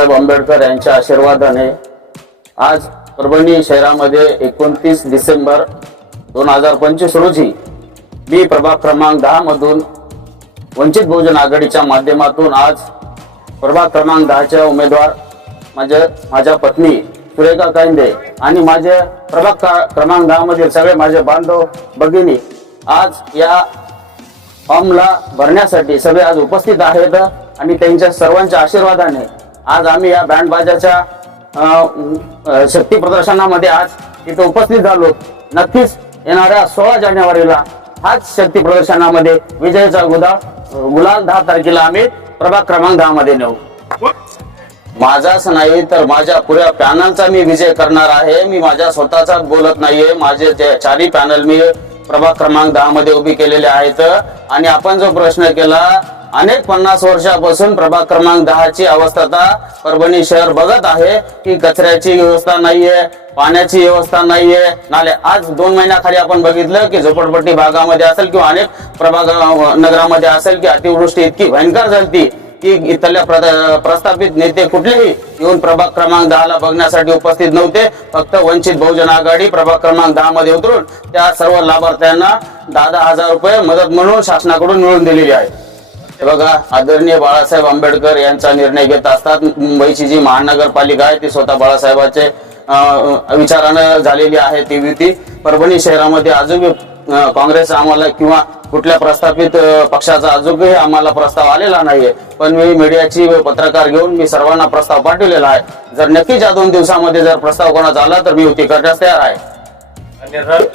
बाळासाहेब आंबेडकर यांच्या आशीर्वादाने आज परभणी शहरामध्ये 29 डिसेंबर 2025 रोजी मी प्रभाग क्रमांक 10 मधून वंचित बहुजन आघाडीच्या माध्यमातून आज प्रभाग क्रमांक 10च्या उमेदवार माझ्या पत्नी सुरेखा कांदे आणि माझे प्रभाग क्रमांक 10 मधील सगळे माझे बांधव भगिनी आज या फॉर्मला भरण्यासाठी सगळे आज उपस्थित आहेत आणि त्यांच्या सर्वांच्या आशीर्वादाने आज आम्ही या बँड बाजाच्या शक्ती प्रदर्शनामध्ये आज इथे उपस्थित झालो। नक्कीच येणाऱ्या 16 जानेवारीला हाच शक्ती प्रदर्शनामध्ये विजयाचा गुलाल 10 तारखेला आम्ही प्रभाग क्रमांक 10 मध्ये नेऊ। माझाच नाही तर माझ्या पुऱ्या पॅनलचा मी विजय करणार आहे। मी माझ्या स्वतःचा बोलत नाहीये, माझे चारही पॅनल मी प्रभाग क्रमांक 10 मध्ये उभी केलेले आहेत। आणि आपण जो प्रश्न केला, अनेक 50 वर्षापासून प्रभाग क्रमांक 10 ची अवस्था परभणी शहर बघत आहे की कचऱ्याची व्यवस्था नाहीये, पाण्याची व्यवस्था नाहीये, नाले आज 2 महिन्याखाली आपण बघितलं की झोपडपट्टी भागामध्ये असेल किंवा अनेक प्रभाग नगरामध्ये असेल की अतिवृष्टी इतकी भयंकर झाली की इथल्या प्रस्थापित नेते कुठलेही येऊन प्रभाग क्रमांक 10 ला बघण्यासाठी उपस्थित नव्हते। फक्त वंचित बहुजन आघाडी प्रभाग क्रमांक 10 मध्ये उतरून त्या सर्व लाभार्थ्यांना 10,000 रुपये मदत म्हणून शासनाकडून मिळवून दिलेली आहे। हे बघा, आदरणीय बाळासाहेब आंबेडकर यांचा निर्णय घेत असतात। मुंबईची जी महानगरपालिका आहे ती स्वतः बाळासाहेबांचे विचारानं झालेली आहे ती युती। परभणी शहरामध्ये अजूनही काँग्रेस आम्हाला किंवा कुठल्या प्रस्थापित पक्षाचा अजूनही आम्हाला प्रस्ताव आलेला नाहीये, पण मी मीडियाची पत्रकार घेऊन मी सर्वांना प्रस्ताव पाठवलेला आहे। जर नक्कीच या 2 दिवसामध्ये जर प्रस्ताव कोणाचा आला तर मी युती करण्यास तयार आहे।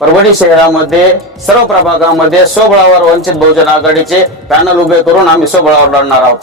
परभणी शहरामध्ये सर्व प्रभागामध्ये स्वबळावर वंचित बहुजन आघाडीचे पॅनल उभे करून आम्ही स्वबळावर लढणार आहोत।